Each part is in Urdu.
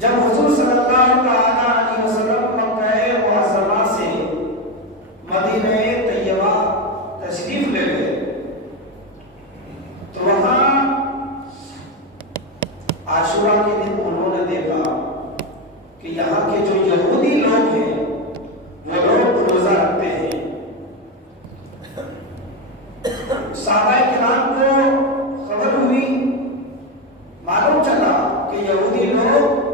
جب حضور صلی اللہ علیہ وسلم مکہ معظمہ سے مدینہ طیبہ تشریف لے گئے تو وہاں عاشورہ کے دن انہوں نے دیکھا کہ یہاں کے جو یہودی لوگ ہیں وہ لوگ روزہ رکھتے ہیں۔ صحابہ کرام کو خبر ہوئی، معلوم چلا کہ یہودی لوگ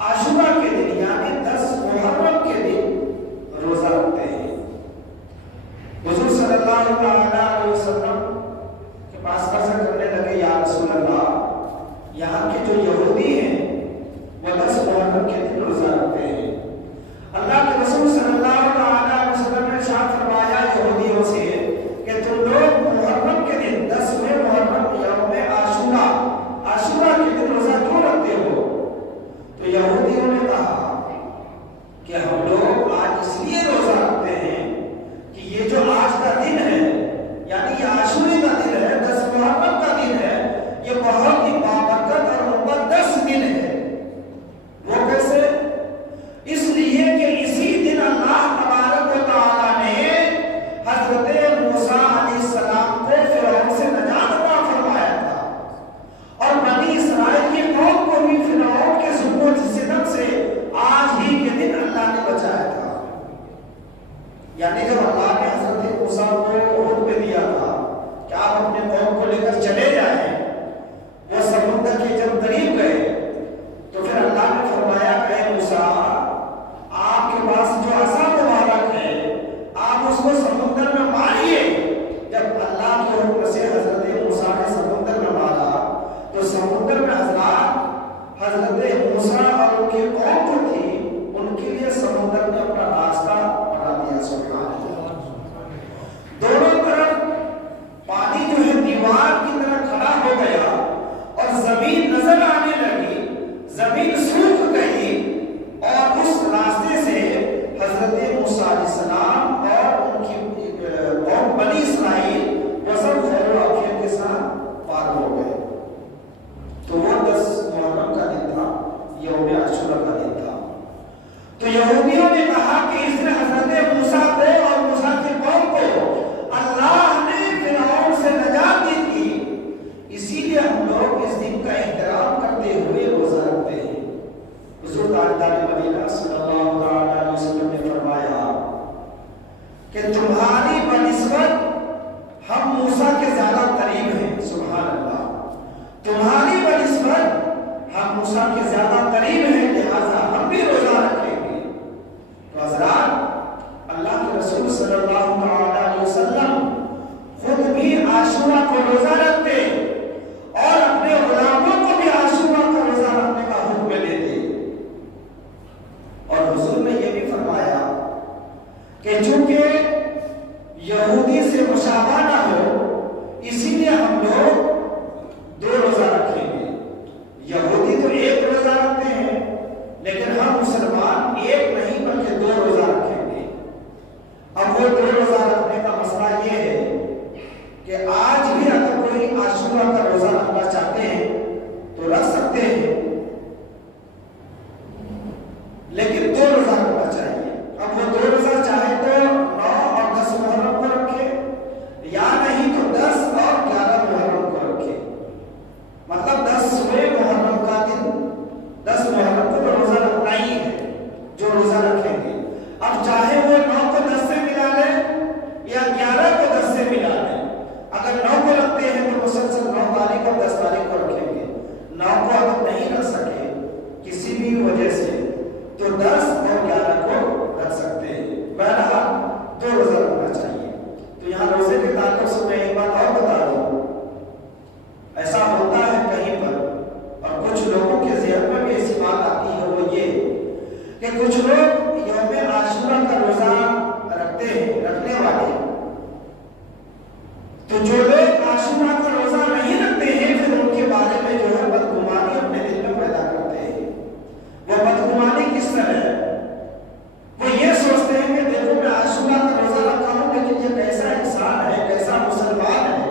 عاشورہ کے دن یعنی 10 محرم کے دن روزہ رکھتے ہیں۔ حضور صلی اللہ علیہ وسلم کے پاس عرض کرنے لگے، یا رسول اللہ، یہاں کے جو یہودی ہیں وہ 10 محرم کے دن روزہ رکھتے ہیں۔ اللہ کے رسول صلی اللہ علیہ وسلم نے ارشاد فرمایا یہودیوں سے کہ تم لوگ محرم کے دن 10ویں محرم یوم عاشورہ کے دن روزہ کیوں رکھتے ہو؟ تو یہودیوں نے کہا کہ ہم لوگ آج اس لیے روزہ رکھتے ہیں کہ یہ جو آج کا دن ہے یعنی یہ عاشورے کا دن ہے، 10 محرم کا دن ہے، یہ بہت ہی بابرکت اور مقدس دن ہے۔ وہ کیسے؟ اس لیے کہ اسی دن اللہ تبارک و تعالیٰ نے حضرت موسیٰ علیہ السلام کو فرعون سے نجات عطا فرمایا تھا، اور بنی اسرائیل کی قوم کو بھی فرعون کے ظلم و ستم سے آج ہی کے دن اللہ نے بچایا تھا۔ یعنی جب اللہ نے حضرت موسیٰ کو عہد پہ دیا تھا کہ آپ اپنے قوم کو لے کر چلے جائیں، وہ سمندر کے جب قریب گئے تو پھر اللہ نے فرمایا کہ اے موسیٰ، آپ کے پاس جو عصا مبارک ہے آپ اس کو سمندر میں ماریے۔ جب اللہ کے حکم سے حضرت موسیٰ نے سمندر میں مارا تو سمندر میں حضرت موسیٰ اور ان کی قوم جو تھی ان کے لیے سمندر نے اپنا راستہ بنا دیا۔ سبحان اللہ، دونوں طرف پانی جو ہے دیوار کی طرح کھڑا ہو گیا اور زمین نظر آنے لگی، زمین سوکھ گئی، اور اس راستے سے حضرت موسیٰ علیہ السلام اور ان کی قوم بنی اسرائیل وہ سب خیر و عافیت کے ساتھ پار ہو گئے۔ تو وہ 10 محرم کا دن تھا، یوم عاشورہ کا دن تھا۔ تو یہودیوں نے کہا کہ اس نے حضرت موسیٰ کو اور موسیٰ کی قوم کو اللہ نے فرعون سے نجات دی تھی، اسی لیے ہم لوگ اس دن کا احترام کرتے ہوئے روزہ رکھتے ہیں۔ حضور تاجدار مدینہ صلی اللہ علیہ وسلم نے فرمایا کہ تمہاری بنسبت ہم موسیٰ کے زیادہ قریب ہیں۔ سبحان اللہ، تمہاری بنسبت ہم موسیٰ کے زیادہ قریب ہیں، لہذا ہم بھی روزہ رکھیں گے۔ تو حضرات، اللہ کے رسول صلی اللہ علیہ وسلم خود بھی عاشورہ کو روزہ رکھتے اور اپنے غلاموں کو بھی عاشورہ کا روزہ رکھنے کا حکم دیتے، اور حضور نے یہ بھی فرمایا کہ چونکہ یہودی سے مشابہ نہ ہو اسی لیے ہم لوگ 2 روزہ رکھیں گے۔ یہودی تو 1 روزہ رکھتے ہیں لیکن ہم مسلمان 1 نہیں بلکہ 2 روزہ رکھیں گے۔ اب وہ 2 روزہ رکھنے کا مسئلہ یہ ہے کہ آج بھی اگر کوئی عاشورہ کا روزہ رکھنا چاہتے ہیں تو رکھ سکتے ہیں، لیکن 2 روزہ رکھنا چاہیے۔ اب وہ 2 روزہ چاہے تو 9 اور 10 محرم کو رکھے، یا نہیں تو 10 اور 11 محرم کو رکھے۔ مطلب 10ویں محرم کا دن، 10 محرم کو تو روزہ رکھنا ہی ہے جو روزہ رکھیں گے۔ اب چاہے وہ 9 کو 10 سے ملا لیں یا 11 کو 10 سے ملا لیں۔ اگر 9 کو رکھتے ہیں تو مسلسل 9 تاریخ اور 10 تاریخ کو رکھیں گے۔ 9 کو اگر نہیں رکھ سکے کسی بھی وجہ سے تو 10 اور 11 کو رکھ سکتے ہیں۔ بہرحال 2 روزہ رکھنا چاہیے۔ تو یہاں روزے کے تعلق سے میں ایک بات اور بتا دوں، ایسا ہوتا ہے کہیں پر اور کچھ لوگوں کے ذہن میں بھی ایسی بات آتی ہے، وہ یہ کہ کچھ لوگ یوم عاشورہ کا روزہ رکھتے ہیں، رکھنے والے، تو جو لوگ عاشورہ کا روزہ نہیں رکھتے ہیں پھر ان کے بارے میں جو ہے بدگمانی اپنے دل میں پیدا کرتے ہیں۔ وہ بدگمانی کس طرح ہے؟ وہ یہ سوچتے ہیں کہ دیکھو میں عاشورہ کا روزہ رکھا ہوں لیکن یہ کیسا انسان ہے، کیسا مسلمان ہے،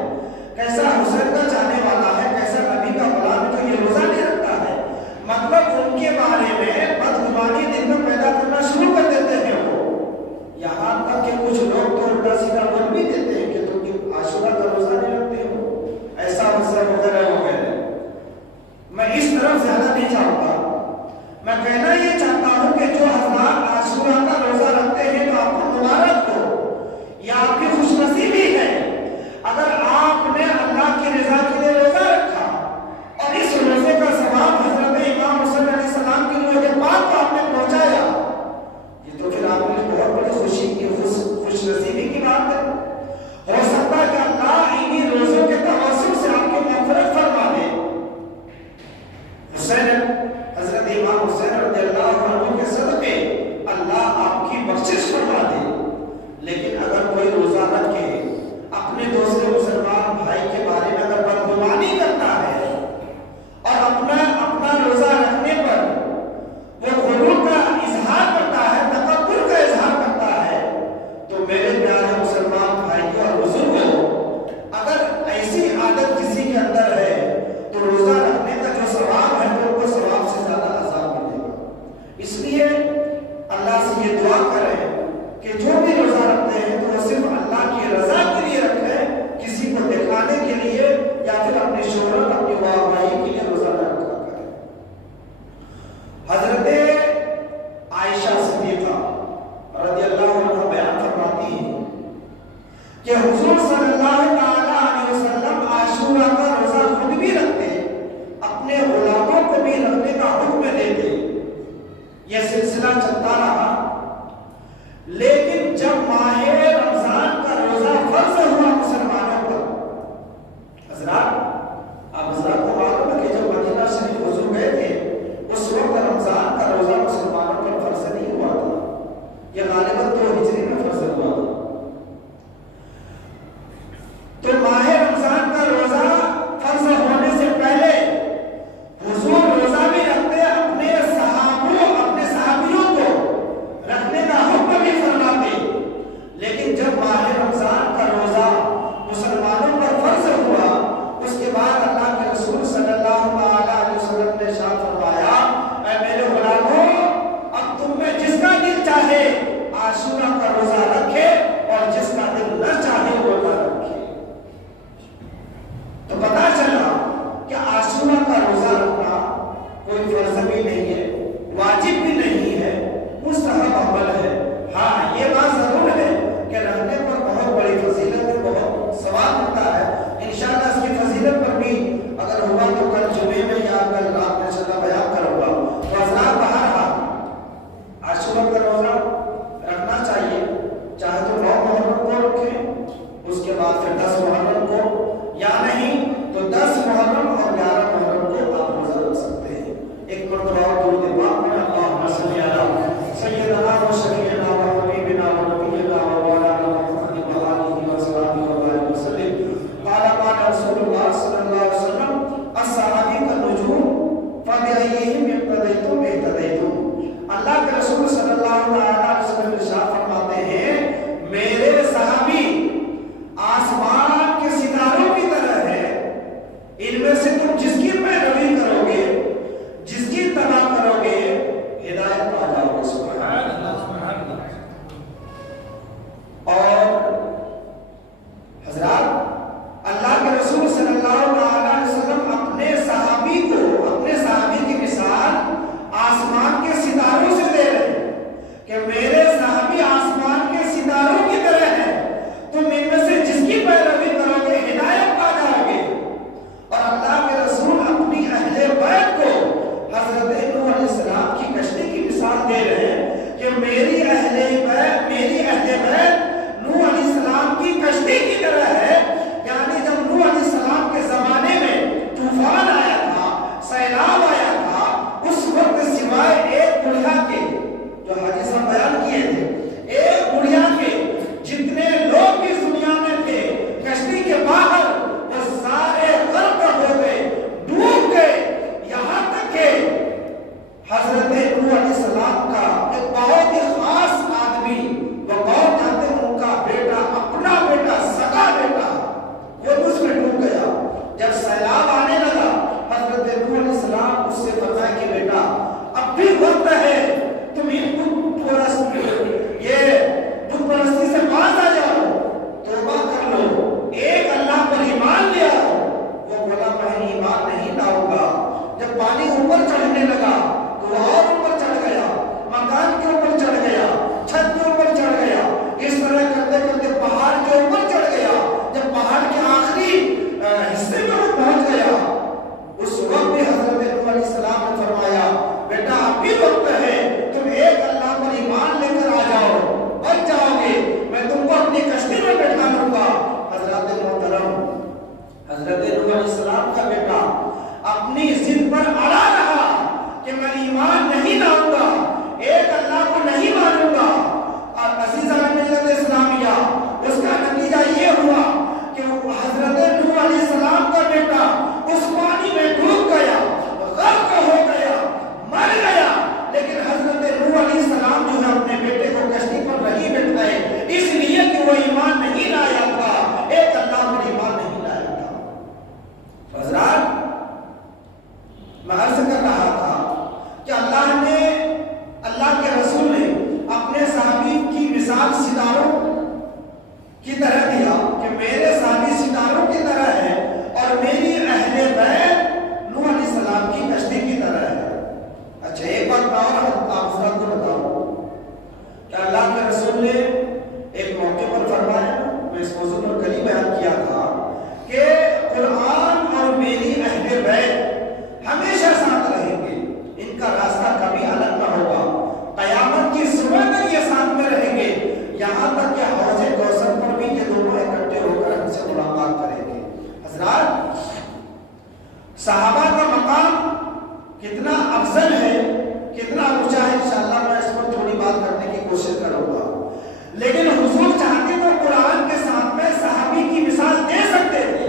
کیسا حسین کا چاہنے والا ہے، کیسا نبی کا غلام جو یہ روزہ نہیں رکھتا ہے۔ مطلب ان کے میں کہنا یہ چاہتا ہوں کہ جو حضرات عاشورہ کا روزہ رکھتے ہیں تو آپ کو مبارک ہو، یہ آپ کی خوش نصیبی ہے۔ اگر آپ نے اللہ کی رضا کے لیے روزہ رکھا اور اس روزے کا ثواب حضرت امام حسین علیہ السلام کی روح کے پاک کو آپ نے پہنچایا، یہ تو پھر آپ کے لیے بہت بڑی خوشی کی خوش نصیبی کی بات ہے۔ ہو سکتا ہے کہ اللہ انہی روزوں کے توسط سے آپ کی مغفرت فرما دے۔ حسین حضرت امام حسین رضی اللہ عنہ کے صدقے اللہ آپ کی بخشش فرما دے۔ لیکن اگر کوئی روزہ رکھ کے اپنے دوسرے مسلمان بھائی کے بارے میں اگر بدگمانی کرتا ہے اور اپنا روزہ رکھنے پر وہ غرور کا اظہار کرتا ہے، تکبر کا اظہار کرتا ہے، تو میرے پیارے مسلمان بھائیوں اور بزرگوں، اگر ایسی عادت کسی کے اندر ہے تو روزہ رکھنے کا جو ثواب ہے وہ ثواب سے زیادہ عذاب ملے گا۔ اس لیے اللہ سے یہ دعا کریں کہ جو بھی روزہ رکھتے ہیں تو وہ صرف اللہ کی رضا کے لیے رکھیں، کسی کو دکھانے کے لیے یا پھر اپنی شہرت اپنی واہواہی کے لیے روزہ نہ رکھا کریں۔ حضرت عائشہ صدیقہ رضی اللہ عنہ بیان فرماتی ہیں کہ حضور صلی اللہ علیہ وسلم عاشورہ کا روزہ خود بھی رکھتے، اپنے غلاموں کو بھی رکھنے کا حکم دیتے۔ یہ سلسلہ چلتا رہا، لیکن جب ماہ رمضان کا روزہ فرض ہوا مسلمانوں پر، حضرات آپ حضرات کو معلوم ہے کہ جب مدینہ شریف حضور گئے تھے اس وقت رمضان کا روزہ مسلمانوں پر فرض نہیں ہوا تھا، یہ غالباً 2 ہجری میں فرض ہوا تھا۔ تو ماہ رمضان کا روزہ فرض ہونے سے پہلے حضور روزہ بھی رکھتے، اپنے صحابیوں کو رکھنے کا حکم بھی فرماتے، لیکن جب ماہ رمضان کا روزہ مسلمانوں پر فرض ہوا اس کے بعد اللہ کے رسول صلی اللہ علیہ وسلم نے ارشاد فرمایا، اے میرے غلاموں، اب تم میں جس کا دل چاہے عاشورہ کا روزہ رکھے اور جس کا دل نہ چاہے وہ نہ رکھے۔ تو پتا چلا کہ عاشورہ کا روزہ رکھنا کوئی فرض بھی نہیں ہے، واجب بھی نہیں ہے، مستحب عمل ہے۔ ہاں یہ بات ضرور ہے کہ رکھنے پر بہت بڑی فضیلت ہے، بہت ثواب ملتا ہے۔ انشاءاللہ اس کی فضیلت پر بھی اگر ہوا تو کل جمعے میں یا کل رات میں انشاءاللہ بیان کروں گا۔ تو حضرات بہرحال عاشورہ کا روزہ رکھنا چاہیے، چاہے تو 9 محرم کو رکھیں، اس کے بعد پھر 10 محرم کو، یا نہیں تو 10 محرم اور 11 محرم کو آپ روزہ رکھ سکتے ہیں۔ ایک مرتبہ درود پاک میں اللہم صلی علی سیدنا و شفیعنا و حبیبنا و نبینا و مولانا محمد و آلہ و صحبہ و بارک وسلم۔ قال قال رسول اللہ صلی اللہ علیہ وسلم الصحابی کالنجوم فبأیہم اقتدیتم اہتدیتم۔ اللہ کے رسول صلی اللہ علیہ وسلم ارشاد فرماتے ہیں میرے صحابی آسمان کے ستاروں کی طرح ہے، ان میں سے تم جس کی پیروی کرو گے، جس کی اتباع کرو گے، ہدایت پا جاؤ گے۔ سبحان اللہ۔ اور حضرات اللہ کے رسول صلی اللہ علیہ وسلم اپنے صحابی کی مثال آسمان کے ستاروں سے دے رہے ہیں کہ کتنا افضل ہے، کتنا اونچا ہے، انشاءاللہ میں اس پر تھوڑی بات کرنے کی کوشش کروں گا. لیکن حضور چاہتے تو قرآن کے ساتھ میں صحابی کی مثال دے سکتے تھے.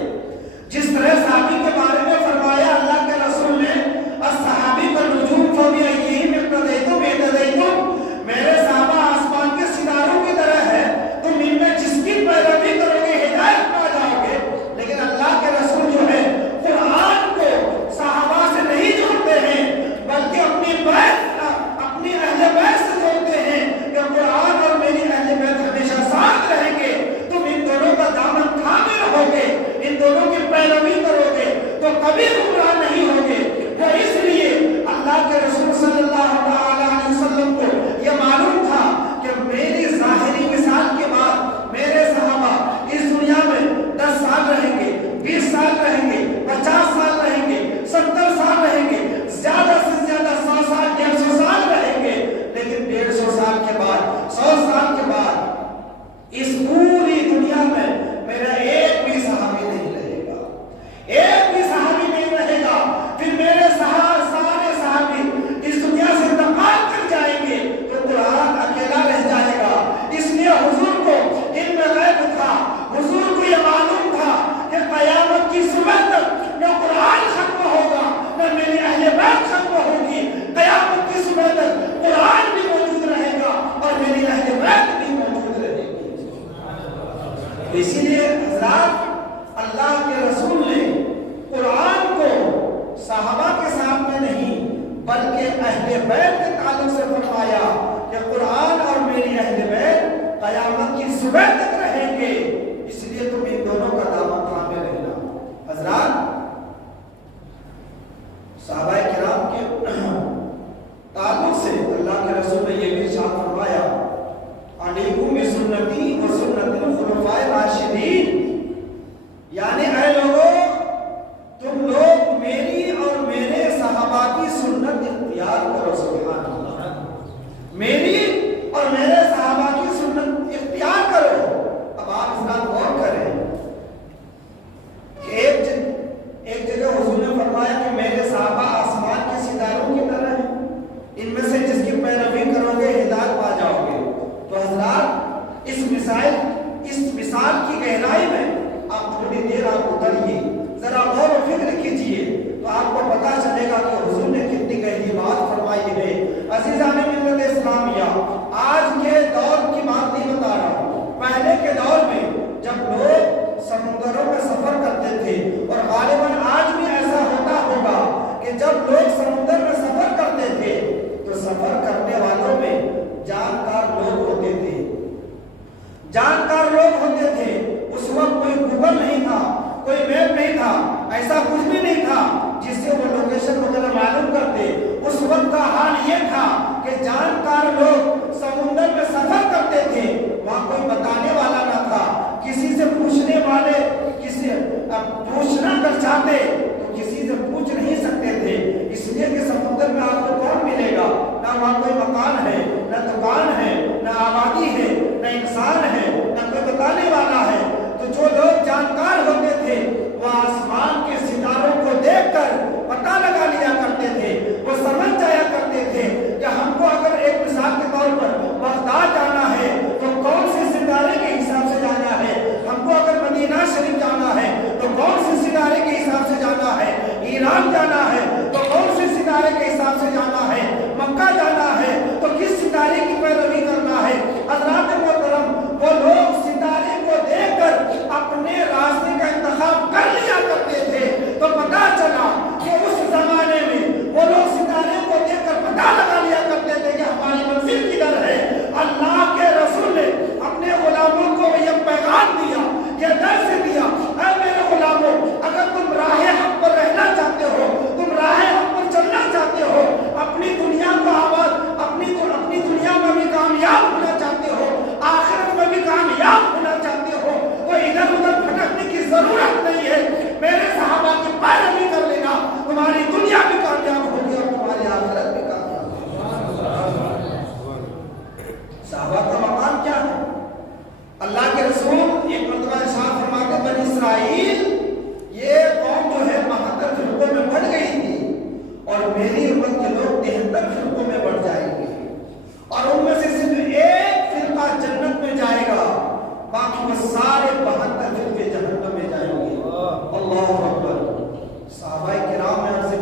جس طرح صحابی کے بارے میں فرمایا اللہ کے رسول نے الصحابی والنجوم فبأيهم اقتديتم اهتديتم، میرے صحابہ آسمان کے ستاروں کی طرح ہے، تم ان میں جس کی پیروی کرو گے ہدایت پا جاؤ گے. لیکن اللہ کے رسول جو ہے قرآن کو صحابہ سے نہیں جوڑتے ہیں بلکہ اپنی بیت، اپنی اہل بیت سے جوڑتے ہیں کہ قرآن اور میری اہل بیت ہمیشہ ساتھ رہیں گے. تم ان دونوں کا دامن تھامے رہو گے، ان دونوں کی پیروی کرو گے تو کبھی گمراہ نہیں ہوگے. وہ اس لیے اللہ کے رسول صلی اللہ علیہ وسلم کو یہ معلوم تھا کہ میری ظاہری مثال کے بعد میرے صحابہ اس دنیا میں 10 سال رہیں گے، 20 سال رہیں گے، 50 سال رہیں گے، 70 سال رہیں گے، زیادہ سے زیادہ 100 سال 150 سال رہیں گے. لیکن 150 سال کے بعد، 100 سال کے بعد اس پوری دنیا میں میرا ایک بھی صحابی نہیں رہے گا، ایک بھی صحابی نہیں رہے گا. پھر میرے سارے صحابی اس دنیا سے انتقال کر جائیں گے تو قرآن اکیلا رہ جائے گا. اس لیے حضور کو علم غیب تھا، حضور کو یہ معلوم تھا کہ قیامت کی صبح تک نہ قرآن ختم ہوگا نہ میری اہل بیت ختم ہوگی. قیامت کی صبح تک قرآن بھی موجود رہے گا اور میری اہل بیت بھی موجود رہے گی. اسی لیے حضرات اللہ کے رسول نے قرآن کو صحابہ کے ساتھ میں نہیں بلکہ اہل بیت کے تعلق سے فرمایا کہ قرآن اور میری اہل بیت قیامت کی صبح تک رہیں گے. اس لیے تم ان دونوں کا دامن تھامے رہنا. حضرات صحابہ کرام کے تعلق سے اللہ کے رسول نے یہ بھی ارشاد فرمایا علیکم بسنتی و سنت الخلفاء الراشدین، یعنی اے لوگوں تم لوگ میری اور میرے صحابہ کی سنت اختیار کرو. سبحان اللہ، میری اور میرے صحابہ کی سنت اختیار کرو. اب آپ اس بات غور کریں کہ ایک جگہ حضور نے فرمایا کہ میرے صحابہ آسمان کے ستاروں کی طرح ہیں، ان میں سے جس کی پیروی کرو گے ہدایت پا جاؤ گے. تو حضرات اس مثال کی گہرائی میں آپ تھوڑی دیر آپ اتریے، ذرا غور و فکر کیجئے تو آپ کو پتا چلے گا کہ حضور نے کتنی گہری بات فرمائی ہے. عزیزان ملت اسلامیہ، آج کے دور کی بات نہیں بتا رہا ہوں، پہلے کے دور میں جب لوگ سمندروں میں سفر کرتے تھے، اور غالباً آج بھی ایسا ہوتا ہوگا کہ جب لوگ سمندر میں سفر کرتے تھے تو سفر کرنے والوں میں جانکار لوگ ہوتے تھے. جانکار لوگ ہوتے تھے. اس وقت کوئی گوگل نہیں تھا، کوئی میپ نہیں تھا، ایسا کچھ بھی نہیں تھا جس سے وہ لوکیشن وغیرہ معلوم کرتے. اس وقت کا حال یہ تھا کہ جانکار لوگ سمندر میں سفر کرتے تھے، وہاں کوئی بتانے والا نہ تھا، کسی سے پوچھنے والے پوچھنا کر چاہتے تو کسی سے پوچھ نہیں سکتے تھے. اس لیے کہ سمندر میں آپ کو کون ملے گا؟ نہ وہاں کوئی مکان ہے، نہ دکان ہے، نہ آبادی ہے، نہ انسان ہے، نہ کوئی بتانے والا ہے. تو جو لوگ جانکار ہوتے تھے وہ آسمان کے ستاروں کو دیکھ کر پتہ لگا لیا کرتے تھے، وہ سمجھ جایا کرتے تھے کہ ہم کو اگر ایک مثال کے طور پر بغداد جانا ہے تو کون سے ستارے کے حساب سے جانا ہے، ہم کو اگر مدینہ شریف جانا ہے تو کون سے ستارے کے حساب سے جانا ہے، ایران جانا ہے تو کون سے ستارے کے حساب سے جانا ہے، مکہ جانا ہے تو کس ستارے کی پیروی کرنا ہے. حضرات محترم، وہ لوگ ستارے کو دیکھ کر اپنے راستے کا انتخاب کر لیا کرتے تھے. تو پتا چلا کہ اس زمانے میں وہ لوگ ستارے کو دیکھ کر پتا لگا لیا کرتے تھے کہ ہماری منزل کدھر ہے. اللہ کے رسول نے اپنے غلاموں کو یہ پیغام دیا، یہ درس دیا، اے میرے غلاموں، اگر تم راہ حق پر رہنا چاہتے ہو، تم راہ حق پر چلنا چاہتے ہو، اپنی دنیا کو آباد، اپنی دنیا میں بھی کامیاب ہونا چاہتے ہو، آخرت میں بھی کامیاب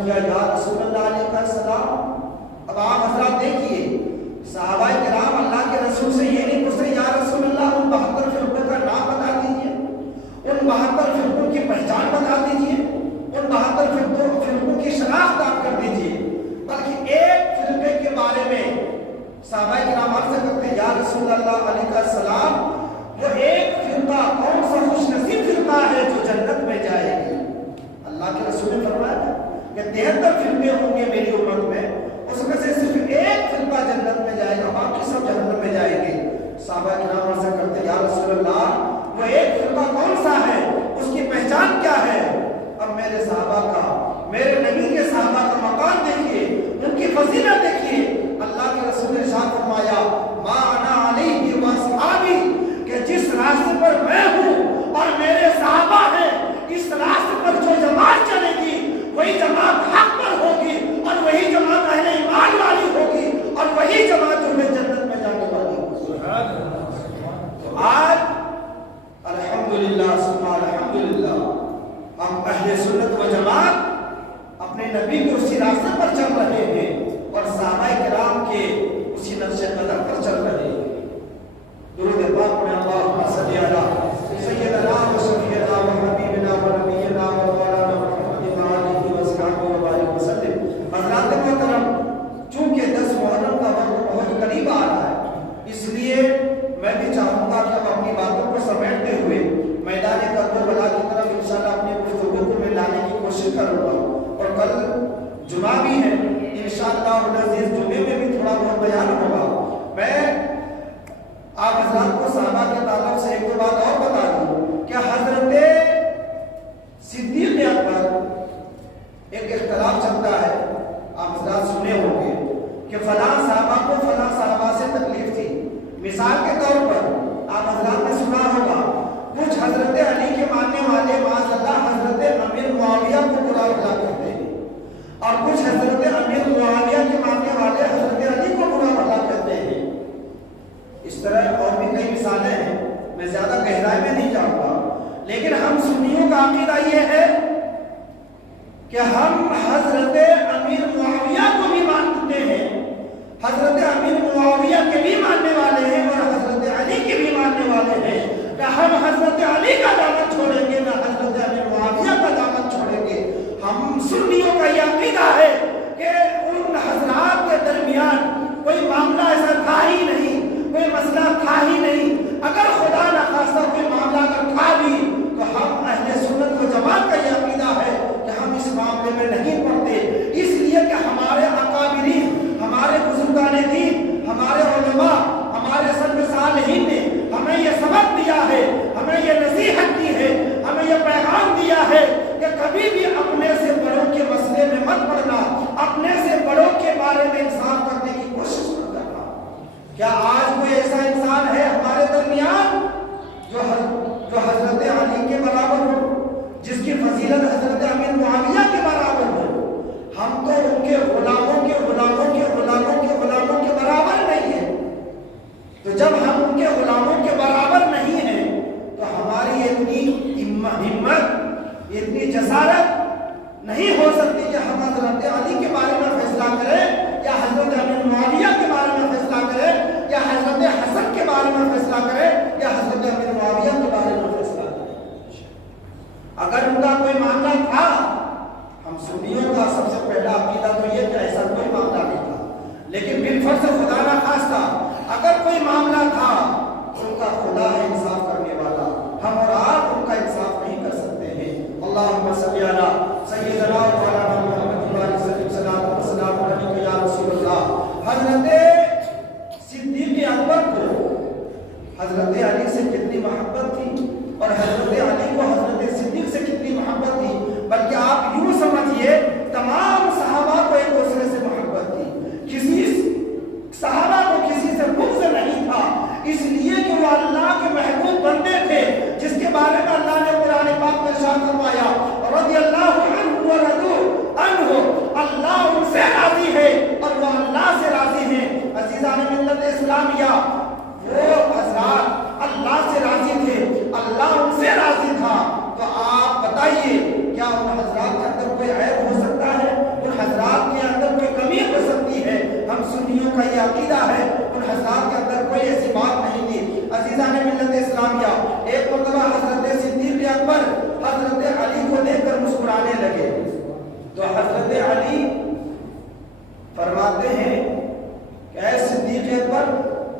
کیا یا رسول اللہ علیہ السلام. اب آپ حضرات دیکھیے صحابہ کرام اللہ کے رسول سے یہ نہیں پوچھتے یا رسول اللہ ان 72 فرقوں کا نام بتا دیجیے, ان 72 فرقوں کی پہچان بتا دیجیے, ان 72 فرقوں کی شناخت آپ کر دیجیے, بلکہ ایک فرقے کے بارے میں صحابہ کرام عرض کرتے ہیں یا رسول اللہ علیہ السلام وہ ایک فرقہ کون سا خوش نصیب فرقہ ہے جو جنت میں جائے گی. اللہ کے رسول نے فرمایا کہ 73 فرقے ہوں گے میری امت میں, اس میں سے صرف ایک فرقہ جنت میں جائے گا, باقی سب جہنم میں جائیں گے. صحابہ کرام عرض کرتے ہیں یا رسول اللہ وہ ایک فرقہ کون سا ہے, اس کی پہچان کیا ہے. اب میرے صحابہ کا, میرے نبی کے صحابہ کا مقام دیکھیے, ان کی فضیلت دیکھیے. اللہ کے رسول نے ارشاد فرمایا ما انا علیہ و اصحابی, کہ جس راستے پر میں ہوں اور میرے صحابہ ہیں اس راستے پر جو جماعت چلے گی وہی جماعت حق پر ہوگی, اور وہی جماعت اہل ایمان والی ہوگی, اور وہی جماعت انہیں جنت میں جانے والی ہوگی. تو آج الحمدللہ ثم الحمدللہ ہم اہل سنت و جماعت اپنے نبی کے اسی راستے پر چل رہے ہیں اور صحابہ کرام کے اسی نقش قدم پر چل رہے ہیں. درود پاک میں اللہم صلی علی سیدنا و شفیعنا و حبیبنا و نبینا و مولانا محمد و آلہ و اصحابہ و بارک وسلم. حضرات محترم, چونکہ 10 محرم کا وقت بہت قریب آ رہا ہے, اس لیے میں بھی چاہوں گا کہ اب اپنی باتوں کو سمیٹتے ہوئے میدان کربلا کی طرف انشاءاللہ اپنے گفتگو کو میں لانے کی کوشش کروں گا. اور کل جمعہ بھی ہے, انشاءاللہ العزیز جمعے میں بھی تھوڑا بہت بیان ہوگا. میں آپ حضرات کو صحابہ کے تعلق سے ایک دو بات اور بتا دوں کہ حضرت صدیق اکبر ایک اختلاف چلتا ہے, آپ حضرات سنے ہوں گے کہ فلاں صحابہ کو فلاں صحابہ سے تکلیف تھی. مثال کے طور پر آپ حضرات نے سنا ہوگا کچھ حضرت علی کے ماننے والے معاذ اللہ حضرت امیر معاویہ کو برا بھلا کہتے ہیں, اور کچھ حضرت امیر معاویہ کے ماننے والے حضرت علی کو برا بھلا کہتے ہیں. اس طرح اور بھی کئی مثالیں ہیں, میں زیادہ گہرائی میں نہیں جاؤں گا, لیکن ہم سنیوں کا عقیدہ یہ ہے کہ ہم حضرت امیر معاویہ کو بھی مانتے ہیں, حضرت امیر معاویہ کے بھی ماننے والے ہیں, اور حضرت علی کے بھی ماننے والے ہیں. نہ ہم حضرت علی کا دامن چھوڑیں گے, نہ حضرت امیر معاویہ کا دامن چھوڑیں گے. ہم سنیوں کا یہ عقیدہ ہے کہ ان حضرات کے درمیان کوئی معاملہ ایسا تھا ہی نہیں, کوئی مسئلہ تھا ہی نہیں. اگر خدا نخواستہ کوئی معاملہ اگر تھا بھی تو ہم اہل سنت و جماعت کا یہ عقیدہ ہے کہ ہم اس معاملے میں نہیں پڑتے, اس لیے کہ ہمارے اکابرین, ہمارے بزرگان دین, ہمارے علماء, ہمارے سلف صالحین نے ہمیں یہ سبق دیا ہے, ہمیں یہ نصیحت دی ہے, ہمیں یہ پیغام دیا ہے کہ کبھی بھی اپنے سے بڑوں کے مسئلے میں مت پڑنا, اپنے سے بڑوں کے بارے میں انصاف کرنے کی کوشش مت کرنا. کیا آج کوئی ایسا انسان ہے ہمارے درمیان جو حضرت علی کے برابر ہو, جس کی فضیلت حضرت امیر معاویہ کے برابر ہو؟ ہم تو ان کے غلاموں کے غلاموں کے غلاموں کے غلاموں کے برابر نہیں ہیں. تو جب ہم ان کے غلاموں کے برابر نہیں ہیں تو ہماری اتنی ہمت, اتنی جسارت نہیں ہو سکتی کہ ہم حضرت علی کے بارے میں فیصلہ کریں, یا حضرت امیر معاویہ کے بارے میں فیصلہ کریں, یا حضرت حسن کے بارے میں فیصلہ کریں, یا حضرت امیر معاویہ کے بارے میں فیصلہ کریں. اگر ان کا کوئی معاملہ تھا, ہم سنیوں کا سب سے پہلا عقیدہ تو یہ کہ ایسا کوئی معاملہ نہیں تھا, لیکن بالفرض خدا نہ خواستہ اگر کوئی معاملہ تھا, ان کا خدا ہے انصاف کرنے والا, ہم اور آپ ان کا انصاف نہیں کر سکتے ہیں. اللہم صلی علی سیدنا و مولانا محمد و علیہ وسلم علیہ یا رسول اللہ. حضرت صدیق اکبر کو حضرت علی سے کتنی محبت تھی, اور حضرت علی کو حضرت صدیق سے کتنی محبت تھی, بلکہ آپ یوں سمجھیے تمام صحابہ کو ایک دوسرے سے محبت تھی. کسی صحابہ کو کسی سے بغض نہیں تھا, اس لیے کہ وہ اللہ کے محبوب بندے تھے, جس کے بارے میں اللہ نے قرآن پاک میں ارشاد فرمایا رضی اللہ عنہ و رضوا عنہ, اللہ ان سے راضی ہے اور وہ اللہ سے راضی ہیں. عزیزان ملت اسلامیہ, وہ حضرات اللہ سے راضی تھے, اللہ ان سے راضی تھا. تو آپ بتائیے کیا ان حضرات کے اندر کوئی عیب ہو سکتا ہے, علی فرماتے ہیں کہ اے صدیق اکبر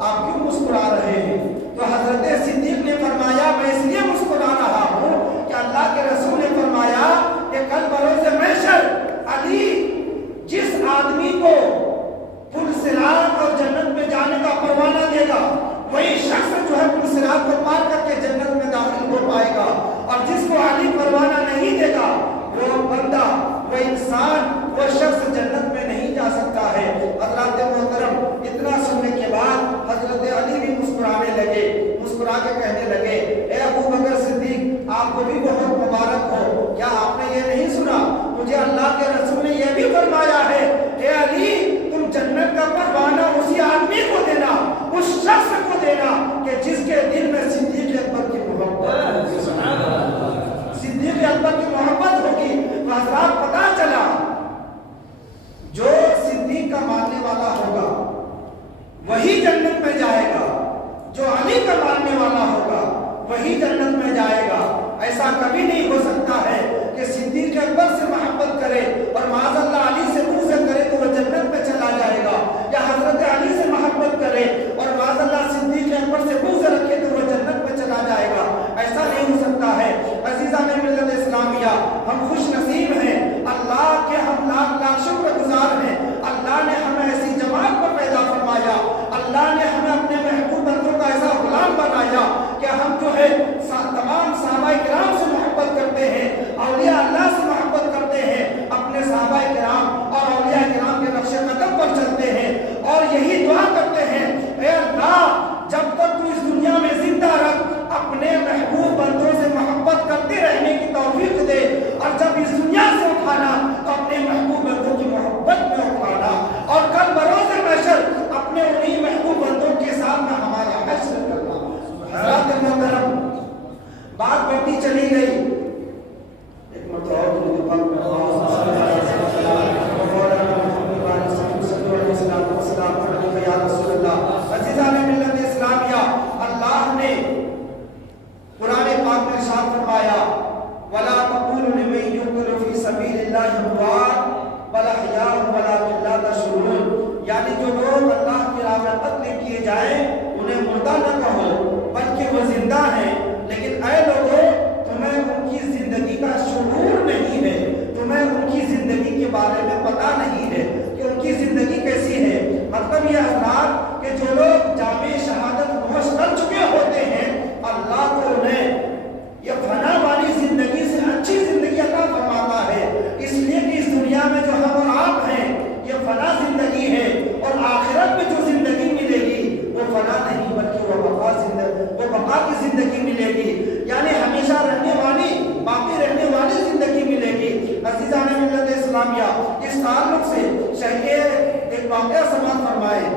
آپ کیوں مسکرا رہے ہیں؟ تو حضرت صدیق نے فرمایا میں اس لیے مسکرا رہا ہوں کہ اللہ کے رسول نے فرمایا کہ کل بروز محشر علی جس آدمی کو پل صراط اور جنت میں جانے کا پروانہ دے گا وہی شخص جو ہے پل صراط کو پار کر کے جنت میں داخل ہو پائے گا، اور جس کو علی پروانہ نہیں دے گا وہ بندہ، وہ انسان، وہ شخص جنت میں نہیں جا سکتا ہے۔ حضرات محترم، اتنا سننے کے بعد حضرت علی بھی مسکرانے لگے، مسکرا کے کہنے لگے اے ابو بکر صدیق آپ کو بھی بہت مبارک ہو، کیا آپ نے یہ نہیں سنا مجھے اللہ کے رسول نے یہ بھی فرمایا ہے اے علی تم جنت کا پروانہ اسی آدمی کو دینا، اس شخص کو دینا کہ جس کے دل میں صدیق اکبر کی محبت، صدیق اکبر کی محبت ہوگی۔ حضرات پتہ چلا جو صدیق کا ماننے والا ہوگا وہی جنت میں جائے گا، جو علی کا ماننے والا ہوگا وہی جنت میں جائے گا۔ ایسا کبھی نہیں ہو سکتا ہے کہ صدیق اکبر سے محبت کرے اور معاذ اللہ علی سے بغض کرے تو وہ جنت میں چلا جائے گا، یا حضرت علی سے محبت کرے اور معاذ اللہ صدیق اکبر سے بغض رکھے تو وہ جنت میں چلا جائے گا۔ ایسا نہیں ہو سکتا ہے۔ عزیزان ملت اسلامیہ، ہم خوش نصیب ہیں، اللہ کے ہم لاکھ لاکھ شکر گزار ہیں، اللہ نے ہمیں ایسی جماعت کو پیدا فرمایا، اللہ نے ہمیں اپنے محبوب بندوں کا ایسا غلام بنایا کہ ہم جو ہے تمام صحابہ کرام سے محبت کرتے ہیں، اولیاء اللہ سے محبت کرتے ہیں، اپنے صحابہ کرام اور اولیاء کرام کے نقش قدم پر چلتے ہیں، اور یہی دعا کرتے ہیں اے اللہ جب تک تو اس دنیا میں زندہ رکھ اپنے محبوب بندوں سے محبت کرتے رہنے کی توفیق دے، اور جب اس دنیا سے اٹھانا تو اپنے محبوب بندوں کی محبت میں اٹھانا، اور کل بروز محشر اپنے انہی محبوب بندوں کے ساتھ میں ہمارا حشر کرنا۔ حضرات محترم، بات بڑھتی چلی گئی، ایک مرتبہ عزیزان ملت اسلامیہ، اللہ نے قرآن پاک میں ارشاد فرمایا وَلَا تَقُولُوا لِمَن يُقْتَلُ فِي سَبِيلِ اللَّهِ أَمْوَاتٌ بَلْ أَحْيَاءٌ وَلَٰكِن لَّا تَشْعُرُونَ، یعنی جو لوگ اللہ کی راہ میں قتل کیے جائیں انہیں مردہ نہ کہو بلکہ وہ زندہ ہیں، لیکن اے لوگوں تمہیں ان کی زندگی کا شعور نہیں ہے، تمہیں ان کی زندگی کے بارے میں پتہ نہیں ہے کہ ان کی زندگی کیسی ہے۔ مطلب یہ حضرات کہ جو لوگ جامع شہادت نوش کر چکے ہوتے ہیں اللہ کو انہیں یہ فنا والی زندگی سے اچھی زندگی عطا فرماتا ہے، اس لیے کہ اس دنیا میں جو ہم اور آپ ہیں یہ فنا زندگی ہے، اور آخرت میں جو زندگی ملے گی وہ فنا نہیں بلکہ وہ بقا کی زندگی ملے گی، یعنی ہمیشہ رہنے والی، باقی رہنے والی زندگی ملے گی۔ عزیزان ملت اسلامیہ، اس تعلق سے شہید ایک واقعہ سماعت فرمائے،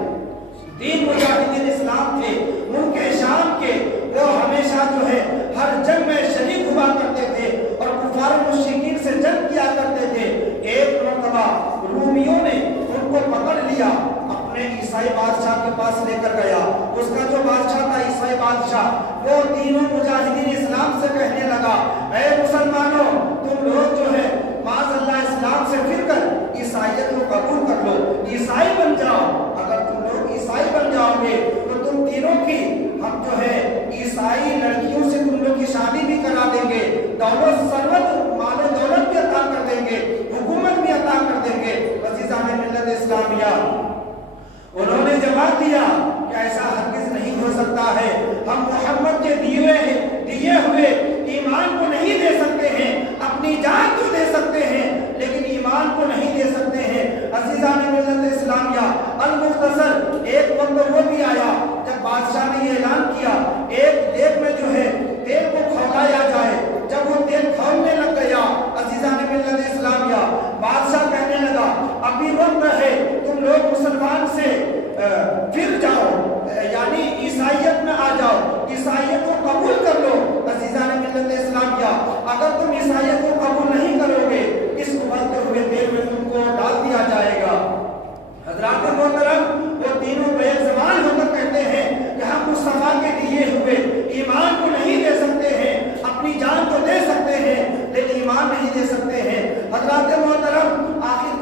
تین مجاہدین اسلام تھے ملک شام کے، وہ ہمیشہ جو ہے ہر جنگ میں شریک ہوا کرتے تھے اور کفار مشرکین سے جنگ کیا کرتے تھے۔ ایک مرتبہ رومیوں نے ان کو پکڑ لیا، اپنے عیسائی بادشاہ کے پاس لے کر گیا، اس کا جو بادشاہ تھا عیسائی بادشاہ، وہ تینوں مجاہدین اسلام سے کہنے لگا اے مسلمانوں تم لوگ جو ہے معاذ اللہ اسلام سے پھر کر عیسائیت کو قبول کر لو، عیسائی بن جاؤ، اگر تم لوگ عیسائی بن جاؤ گے تو تم تینوں کی ہم جو ہے عیسائی لڑکیوں سے تم لوگ کی شادی بھی کرا دیں گے، دولت ثروت مال و دولت بھی عطا کر دیں گے، حکومت بھی عطا کر دیں گے۔ عزیزان ملت اسلامیہ، انہوں نے جواب دیا کہ ایسا ہرگز نہیں ہو سکتا ہے، ہم محمد کے دیے ہوئے ایمان کو نہیں دے سکتے ہیں، اپنی جان کو دے سکتے ہیں لیکن ایمان کو نہیں دے سکتے ہیں۔ عزیزان ملت اسلامیہ، المختصر ایک وقت وہ بھی آیا جب بادشاہ نے یہ اعلان کیا ایک دیگ میں جو ہے تیل کو کھولایا جائے، جب وہ تیل کھولنے لگ گیا عزیزان ملت اسلامیہ، بادشاہ کہنے لگا ابھی وقت ہے تم لوگ مسلمان سے پھر جاؤ، یعنی عیسائیت میں آ جاؤ، عیسائیت کو قبول کر لو۔ عزیزان ملت اسلامیہ، اگر تم عیسائیت کو قبول نہیں کرو گے اس ابلتے ہوئے تیل میں تم کو ڈال دیا جائے گا۔ حضرات محترم، وہ تینوں بے زبان ہو کر کہتے ہیں کہ ہم مصطفیٰ کے دیے ہوئے ایمان کو نہیں دے سکتے ہیں، اپنی جان کو دے سکتے ہیں لیکن ایمان نہیں دے سکتے ہیں۔ حضرات محترم، آخر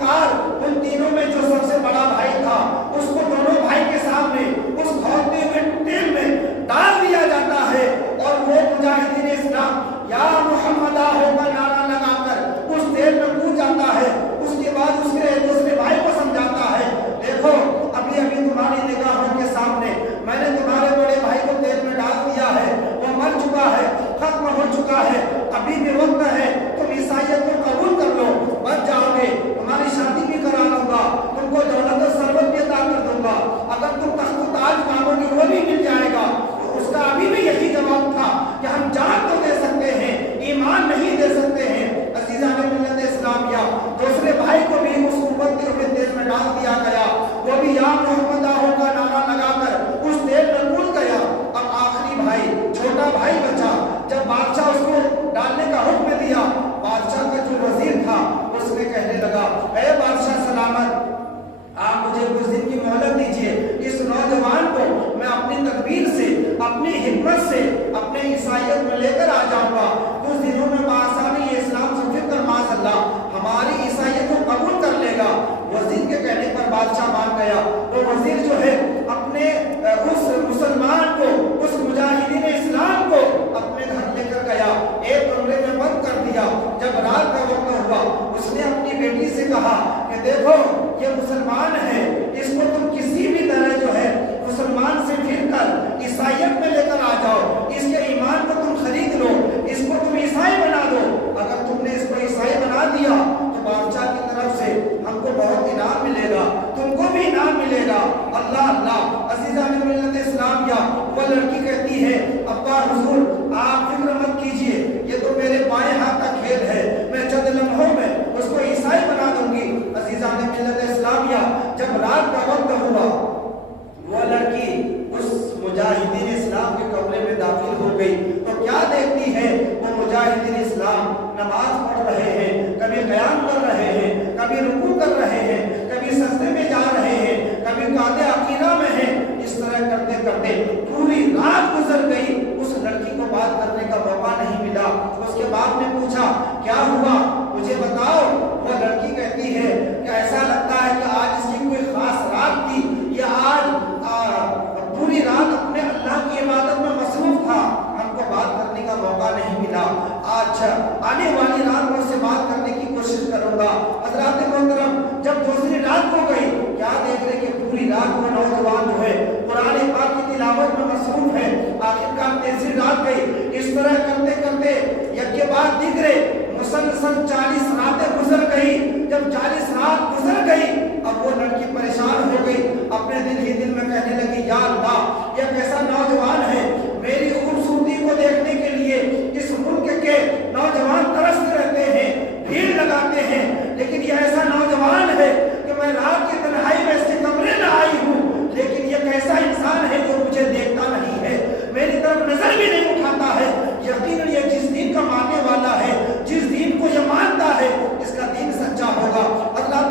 بادشاہ مان گیا. وہ وزیر جو ہے اپنے اس مسلمان کو, اس مجاہدین اسلام کو اپنے گھر لے کر گیا, ایک کمرے میں بند کر دیا. جب رات کا وقت ہوا اس نے اپنی بیٹی سے کہا کہ دیکھو یہ مسلمان ہے, اس کو تم کسی بھی طرح جو ہے مسلمان سے پھر کر عیسائیت میں لے کر آ جاؤ, اس کے ایمان کو تم خرید لو, اس کو تم عیسائی بنا دو. اگر تم نے اس کو عیسائی بنا دیا تو بادشاہ کی طرف سے ہم کو بہت انعام ملے گا, تم کو بھی انعام ملے گا. اللہ اللہ عزیزان ملت اسلامیہ, وہ لڑکی کہتی ہے ابا حضور آپ فکر مت کیجئے, یہ تو میرے بائیں ہاتھ کا کھیل ہے, میں چند لمحوں میں اس کو عیسائی بنا دوں گی. عزیزان ملت اسلامیہ, جب رات کا وقت ہوا وہ لڑکی اس مجاہدین اسلام کے کمرے میں داخل ہو گئی تو کیا دیکھتی ہے, وہ مجاہدین اسلام نماز پڑھ رہے ہیں, کبھی قیام کر رہے ہیں, کبھی رکوع کر رہے ہیں, کبھی سجدے میں جا رہے ہیں, کبھی قعدے عقیدہ میں ہیں. اس طرح کرتے کرتے پوری رات گزر گئی, اس لڑکی کو بات کرنے کا موقع نہیں ملا. اس کے باپ نے پوچھا کیا ہوا مجھے بتاؤ. وہ لڑکی کہتی ہے کہ ایسا لگتا ہے کہ آج اس کی کوئی خاص رات تھی, یہ آج پوری رات اپنے اللہ کی عبادت میں مصروف تھا, ہم کو بات کرنے کا موقع نہیں ملا. آج آنے والی رات میں اس سے بات کرنے کی کوشش کروں گا. حضرات محترم, جب دوسری رات ہو گئی کیا دیکھ رہے کہ پوری رات وہ نوجوان جو ہے قرآن پاک کی تلاوت میں مصروف ہے. آخرکار تیسری رات گئی. اس طرح کرتے کرتے یک کے بعد دیگرے مسلسل 40 راتیں گزر گئی. جب 40 رات گزر گئی اب وہ لڑکی پریشان ہو گئی, اپنے دل ہی دل میں کہنے لگی یا اللہ یہ کیسا نوجوان ہے, میری خوبصورتی کو دیکھنے کے لیے اس ملک کے نوجوان ترستے رہتے ہیں, بھیڑ لگاتے ہیں, لیکن یہ ایسا نوجوان ہے کہ میں رات کی تنہائی میں اس کے کمرے میں آئی ہوں, لیکن یہ کیسا انسان ہے جو مجھے دیکھتا نہیں ہے, میری طرف نظر بھی نہیں اٹھاتا ہے. یقیناً یہ جس دین کا ماننے والا ہے, جس دین کو یہ مانتا ہے, اس کا دین سچا ہوگا. اللہ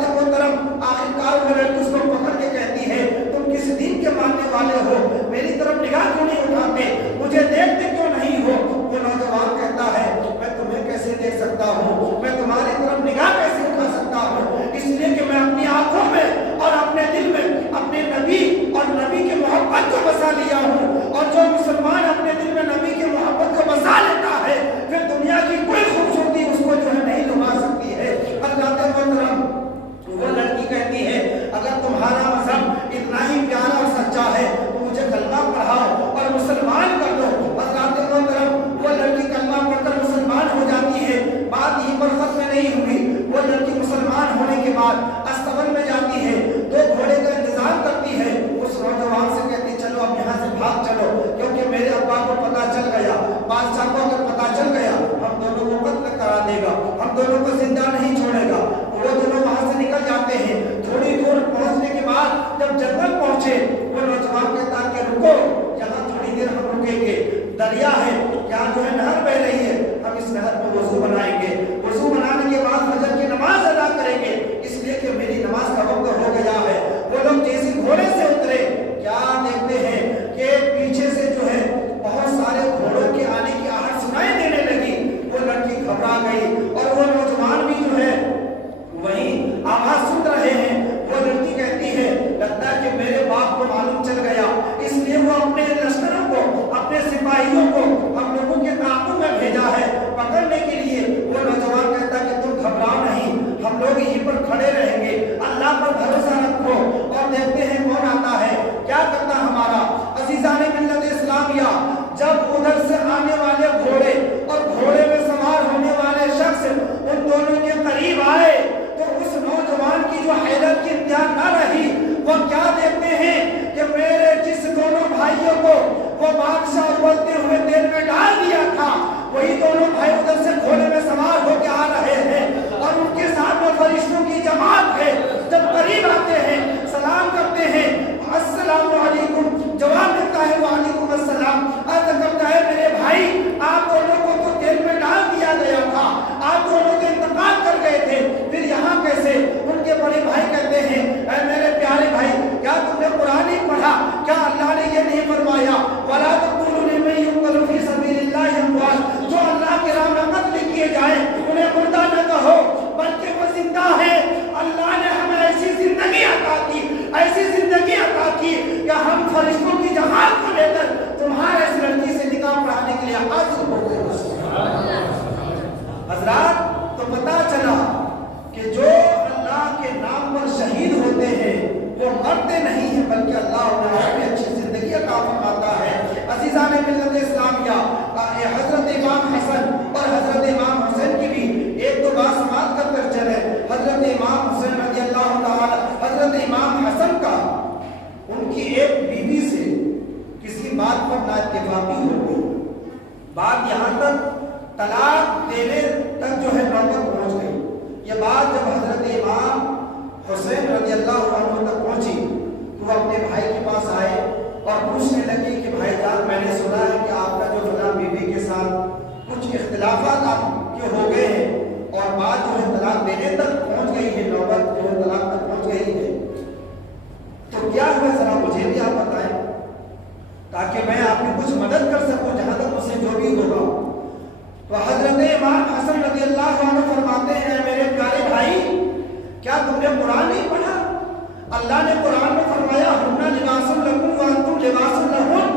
اللہ نے قرآن میں فرمایا ہن لباس لکم وانتم لباس لہن،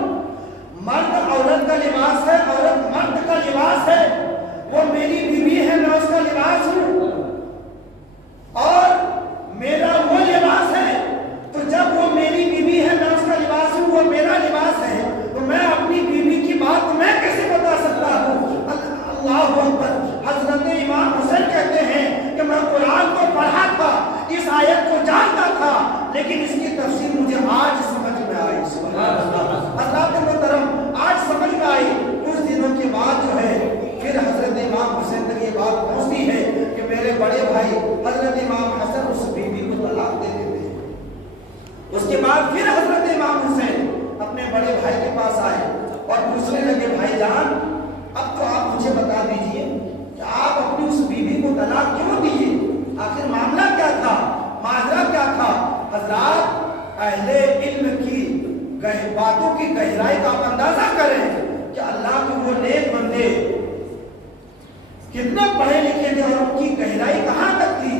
مرد عورت کا لباس ہے، عورت مرد کا لباس ہے، وہ میری بیوی ہے، میں اس کا لباس ہوں اور میرا وہ لباس ہے، تو جب وہ میری بیوی ہے میں اس کا لباس ہوں، وہ میرا لباس ہے، تو میں اپنی بیوی کی بات میں کیسے بتا سکتا ہوں؟ اللہ اکبر۔ حضرت امام حسین کہتے ہیں کہ میں قرآن کو پڑھا تھا، اس آیت کو جانتا تھا، لیکن اس کی تفسیر مجھے آج سمجھ میں آئی۔ سبحان اللہ۔ حضرات محترم آج سمجھ میں آئی۔ کچھ دنوں کے بعد جو ہے پھر حضرت امام حسین تک یہ بات پہنچتی ہے کہ میرے بڑے بھائی حضرت امام حسن اس بیوی کو طلاق دے دیتے ہیں۔ اس کے بعد پھر حضرت امام حسین اپنے بڑے بھائی کے پاس آئے اور پوچھنے لگے بھائی جان اب تو آپ مجھے بتا دیجئے کہ آپ اپنی اس بیوی کو طلاق کیوں دیے؟ آخر معاملہ کیا تھا؟ ماجرا کیا تھا؟ حضرات اہل علم کی باتوں کی گہرائی کا آپ اندازہ کریں کہ اللہ کے وہ نیک بندے کتنے پڑھے لکھے تھے اور ان کی گہرائی کہاں تک تھی،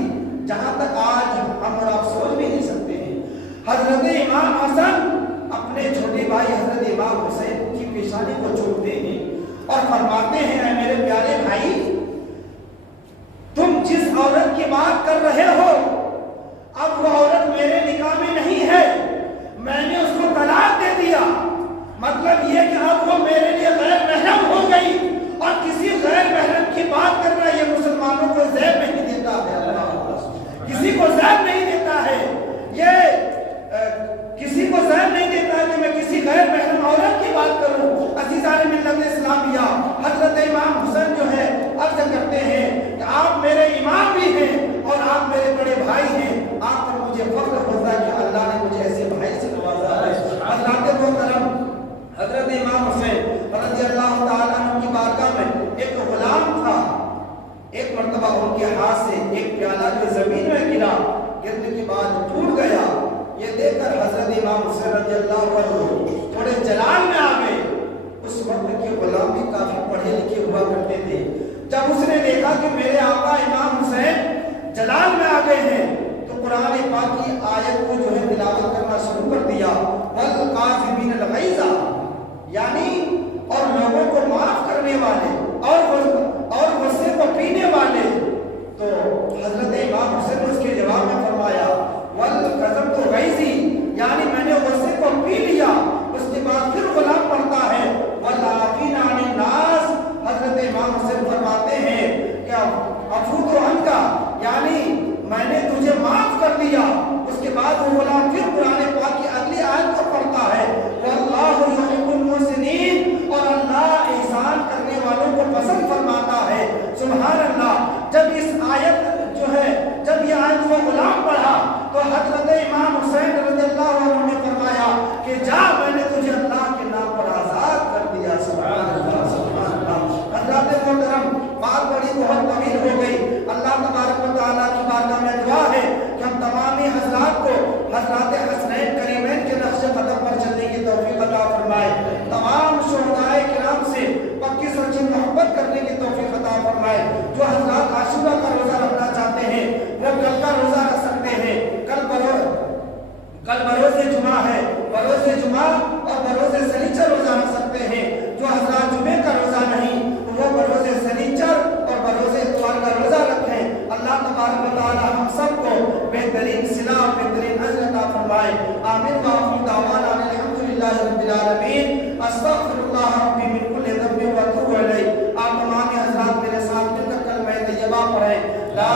جہاں تک آج ہم اور آپ سوچ بھی نہیں سکتے ہیں۔ حضرت امام حسن اپنے چھوٹے بھائی حضرت امام حسین کی پیشانی کو چھوڑتے ہیں اور فرماتے ہیں اے میرے پیارے بھائی تم جس عورت کی بات کر رہے ہو اب وہ عورت میرے نکاح میں نہیں ہے، میں نے اس کو طلاق دے دیا، مطلب یہ کہ اب وہ میرے لیے غیر محرم ہو گئی، اور کسی غیر محرم کی بات کرنا یہ مسلمانوں کو زیب نہیں دیتا ہے، کسی کو زیب نہیں دیتا ہے، یہ کسی کو زیب نہیں دیتا ہے کہ میں کسی غیر محرم عورت کی بات کروں۔ عزیزان ملت اسلامیہ حضرت امام حسین جو ہے عرض کرتے ہیں کہ آپ میرے امام بھی ہیں اور آپ میرے بڑے بھائی ہیں، آپ پر مجھے فخر ہوتا ہے کہ اللہ نے مجھے ایسے بھائی سے نوازا ہے۔ حضرات محترم حضرت امام حسین رضی اللہ تعالیٰ عنہ کی بارگاہ میں ایک غلام تھا، ایک مرتبہ ان کے ہاتھ سے ایک پیالہ جو زمین میں گرا، گرنے کے بعد ٹوٹ گیا، یہ دیکھ کر حضرت امام حسین رضی اللہ عنہ تھوڑے جلال میں آ گئے۔ اس وقت کے غلام بھی کافی پڑھے لکھے ہوا کرتے تھے، جب اس نے دیکھا کہ میرے آقا امام حسین جلال میں آ گئے ہیں تو قرآن پاک کی آیت کو جو ہے تلاوت کرنا شروع کر دیا، والقاظمین الغیظ، یعنی اور لوگوں کو معاف کرنے والے اور غصے کو پینے والے۔ تو حضرت امام حسین نے اس کے جواب میں فرمایا والقظمت غیظی، یعنی میں نے غصے کو پی لیا۔ اس کے بعد پھر غلام پڑھتا ہے والعافین عن الناس، حضرت امام حسین فرماتے ہیں کہ عفوت عنک، یعنی میں نے تجھے معاف کر دیا۔ اس کے بعد وہ غلام پھر قرآن پاک کی اگلی آیت کو پڑھتا ہے واللہ یحب المحسنین، اور اللہ احسان کرنے والوں کو پسند فرماتا ہے۔ سبحان اللہ۔ جب اس آیت جو ہے جب یہ آیت وہ غلام پڑھا تو حضرت امام حسین رضی اللہ عنہ نے فرمایا کہ جا میں نے تجھے اللہ کے نام پر آزاد کر دیا۔ سبحان اللہ سبحان اللہ۔ حضرات محترم بات بڑی بہت طویل ہو گئی، اللہ تبارک و تعالیٰ کی بارگاہ میں دعا ہے کہ ہم تمامی حضرات کو حضرات حسنین کریمین کے نقش قدم پر چلنے کی توفیق عطا فرمائے، تمام شہداء کرام سے پکی سچی محبت کرنے کی توفیق عطا فرمائے۔ جو حضرات عاشورہ کا روزہ رکھنا چاہتے ہیں وہ کل کا روزہ رکھ سکتے ہیں، کل بروز جمعہ ہے، بروز جمعہ اور بروز سنیچر روزہ رکھ سکتے ہیں۔ جو حضرات جمعے کا روزہ نہیں وہ بروز سنیچر اور بروز اتوار کا روزہ رکھیں۔ اللہ تبارک و تعالی ہم سب کو بہترین صلہ اور بہترین اجر عطا فرمائے۔ آمین وآخر دعوانا الحمدللہ رب العالمین۔ استغفر اللہ ربی من کل ذنب واتوب الیہ۔ آپ تمام حضرات میرے ساتھ مل کر کلمہ طیبہ پڑھیں، لا